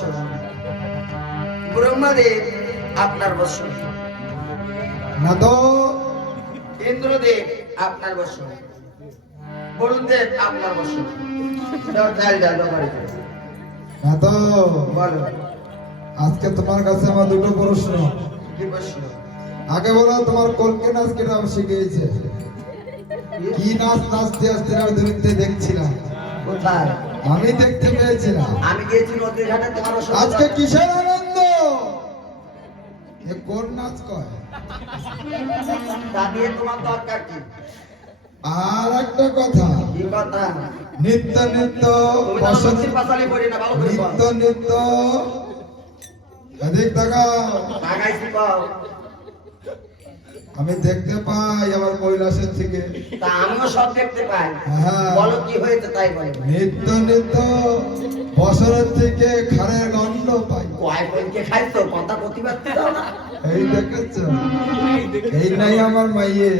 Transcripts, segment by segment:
বর্ষ, ব্রহ্মাদেব আপনার বর্ষ, না তো ইন্দ্রদেব আপনার বর্ষ, বরুণদেব আপনার বর্ষ। না তো বলো আজকে তোমার কাছে আমার দুটো প্রশ্ন। কি প্রশ্ন? আগে বলো তোমার কলকে নাচ কেটা শিখিয়েছে? কি নাচ নাচতে আসতে আমি দূরত্বে দেখছিলাম, কোথায়? আমি দেখতে পেয়েছিলাম। আমি গিয়েছি নদীর ঘাটে, তোমার আজকে কিসের আনন্দ? এ কোন নাচ কয়? তা দিয়ে তোমার দরকার কি? আর একটা কথা, কি কথা? নিত্য নিত্য তুমি তো আমার সত্যি পাতালি করি না, ভালো করে বল। নিত্য নিত্য এদিক তাকাও। লাগাইছি পাও। আমি দেখতে পাই আমার কৈলাসের থেকে। তা আমিও সব দেখতে পাই। হ্যাঁ। বলো কি হয়েছে তাই বলো। নিত্য নিত্য বছরের থেকে খারের গন্ধ পাই। কয় বইকে খাইছো, কথা প্রতিবাদ দাও না। এই দেখেছ, এই নাই আমার মাইয়ে।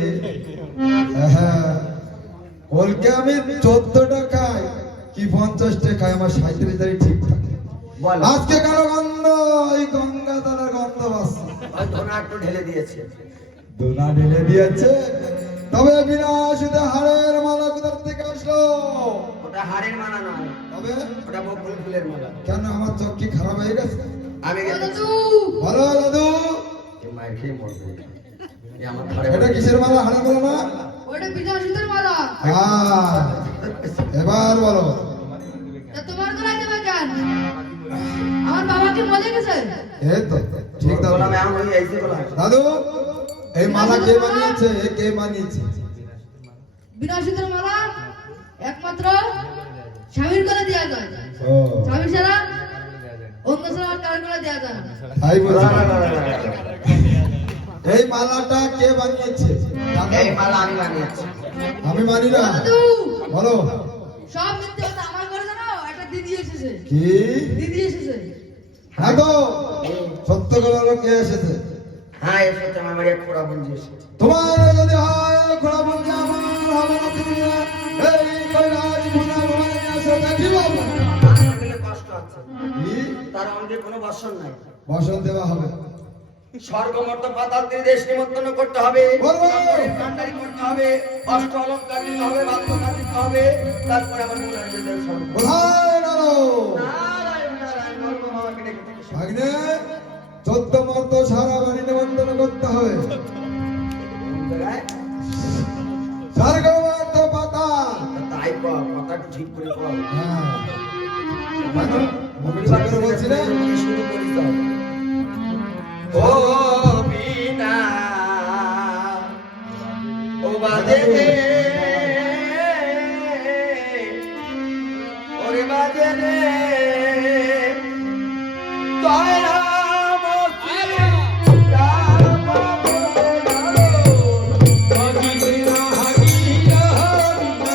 হ্যাঁ, ওলকে আমি 14টা খাই কি 50টা খাই, আমার 37টাই ঠিক থাকে। বলো। আজকে কারো গন্ধ, এই গঙ্গা তলার গন্ধ বাসছে। ওই ধনা একটু ঢেলে দিয়েছে। দোনা ঢেলে দিয়েছে, তবে বিনাশিতে হাড়ের মালা কোথা থেকে আসলো? ওটা হাড়ের মালা নয়, তবে ওটা বকুল ফুলের মালা। কেন আমার চোখ কি খারাপ হয়ে গেছে? আমি গেছি। বলো দাদু, মায়ের খেয়ে মরবে। এই আমার ঘরে এটা কিসের মালা? হাড়ের মালা না? ওটা বিনাশিতের মালা। হ্যাঁ, এবার বলো। তা তোমার গলায় দেবে কেন? আমার বাবাকে মজে গেছে। এই তো ঠিক দাদু। বললাম এমন হয়ে আইছে বলা। দাদু, এই মালা কে বানিয়েছে? এ কে বানিয়েছে? বিনাশিতের মালা একমাত্র স্বামীর করে দেওয়া যায়। ও, স্বামী ছাড়া অন্য ছাড়া আর কারোর করে দেওয়া যায় না। তাই বলছি। এই মালাটা কে বানিয়েছে? দাদু, এই মালা আমি বানিয়েছি। আমি মানি না। দাদু, বলো সব মিথ্যে কথা। আমার ঘরে জানো একটা দিদি এসেছে। কি? দিদি এসেছে। হ্যাঁ তো সত্য কথা বলো, কে এসেছে? হ্যাঁ, এসেছে আমার বাড়ি খোড়া বন্ধু এসেছে। তোমার যদি হয় খোড়া বলতে আমার হবে না। তুমি এই কৈলাস ভুনা ভবানী আসে দেখি বাবু। আমার গেলে কষ্ট আছে। কি? তার অঙ্গে কোনো বর্ষণ নাই। বসন দেওয়া হবে। স্বর্গমর্ত পাতাল দিয়ে দেশ নিমন্ত্রণ করতে হবে, বলবো। কান্ডারি করতে হবে, অষ্ট অলঙ্কার দিতে হবে, বাদ্যকার দিতে হবে, তারপরে আমার মনে হয় যে স্বর্গ। কোথায় নারো? নারায়ণ নারায়ণ, গর্ব বাবাকে ডেকে ডেকে শোনো। ভাগ্নে 14 মর্ত সারা বাড়ি নিমন্ত্রণ করতে হবে। কোন জায়গায়? স্বর্গমর্ত পাতা। তাই কর, কথা একটু ঠিক করে কর। হ্যাঁ, মন্দির ঠিক করে বলছি না? শুরু করিস তো। ও বিনা ও বাজে রে, ওরে বাজে রে, জয় রাম শ্রী রাম বলে গেলো, হরিনা হরিনা হরিনা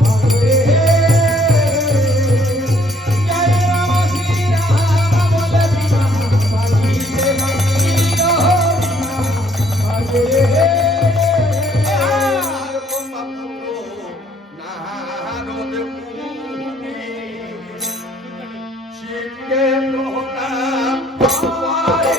বলে হে, জয় রাম শ্রী রাম বলে বিনা হরিনা হরিনা বলে হে। আর ব্রহ্মপুত্র নারদ মুনি শিবকে প্রণাম করে